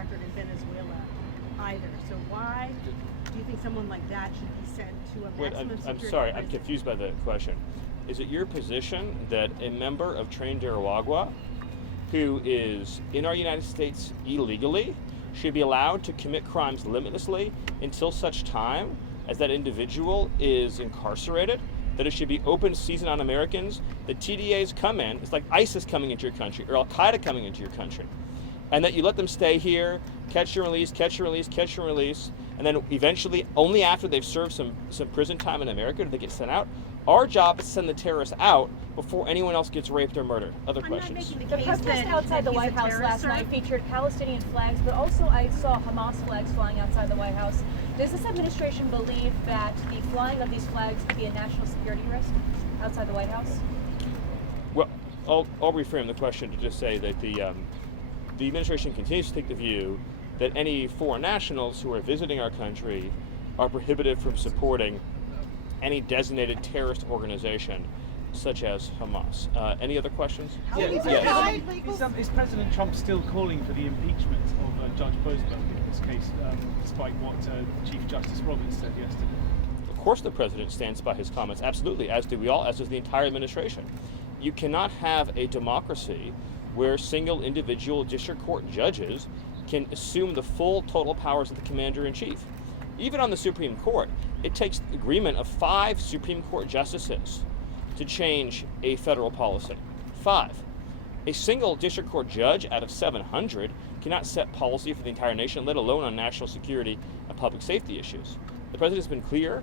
record in Venezuela either. So why do you think someone like that should be sent to a maximum security I'm sorry, prison? I'm confused by the question. Is it your position that a member of Train Aragua who is in our United States illegally should be allowed to commit crimes limitlessly until such time as that individual is incarcerated, that it should be open season on Americans, that TDAs come in, it's like ISIS coming into your country or Al-Qaeda coming into your country, and that you let them stay here, catch and release, catch and release, catch and release, and then eventually, only after they've served some prison time in America do they get sent out? Our job is to send the terrorists out before anyone else gets raped or murdered. Other questions? The protest outside the White House last night featured Palestinian flags, but also I saw Hamas flags flying outside the White House. Does this administration believe that the flying of these flags could be a national security risk outside the White House? Well, I'll reframe the question to just say that the administration continues to take the view that any foreign nationals who are visiting our country are prohibited from supporting any designated terrorist organization such as Hamas. Any other questions? Is President Trump still calling for the impeachment of Judge Boasberg in this case, despite what Chief Justice Roberts said yesterday? Of course the president stands by his comments, absolutely, as do we all, as does the entire administration. You cannot have a democracy where single individual district court judges can assume the full total powers of the commander-in-chief. Even on the Supreme Court, it takes agreement of 5 Supreme Court justices to change a federal policy. 5. A single district court judge out of 700 cannot set policy for the entire nation, let alone on national security and public safety issues. The president has been clear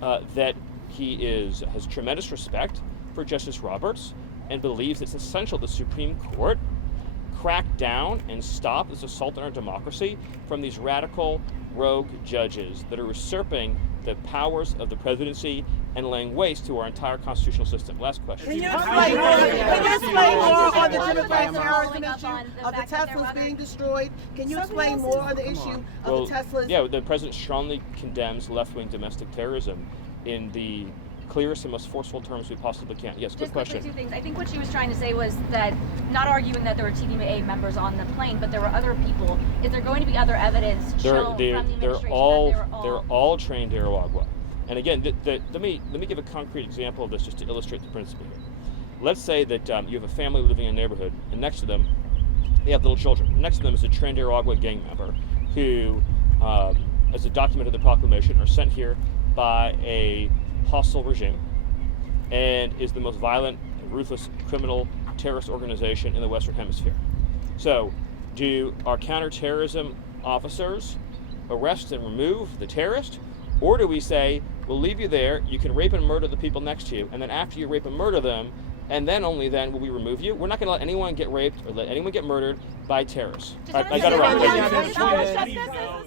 that he has tremendous respect for Justice Roberts and believes it's essential the Supreme Court crack down and stop this assault on our democracy from these radical rogue judges that are usurping the powers of the presidency and laying waste to our entire constitutional system. Last question. Can you explain more on the Democrat terrorism issue of the Teslas being destroyed? Can you explain more on the issue of the Teslas? Yeah, the president strongly condemns left-wing domestic terrorism in the clearest and most forceful terms we possibly can. Yes, good question. Just 2 things. I think what she was trying to say was that, not arguing that there were TVA members on the plane, but there were other people. Is there going to be other evidence shown from the administration that they were all trained Aragua? And again, let me give a concrete example of this just to illustrate the principle here. Let's say that you have a family living in a neighborhood, and next to them, they have little children. Next to them is a trained Aragua gang member who, as a document of the proclamation, are sent here by a hostile regime and is the most violent and ruthless criminal terrorist organization in the Western Hemisphere. So, do our counterterrorism officers arrest and remove the terrorist, or do we say, we'll leave you there, you can rape and murder the people next to you, and then after you rape and murder them, and then only then will we remove you? We're not going to let anyone get raped or let anyone get murdered by terrorists. I got it wrong.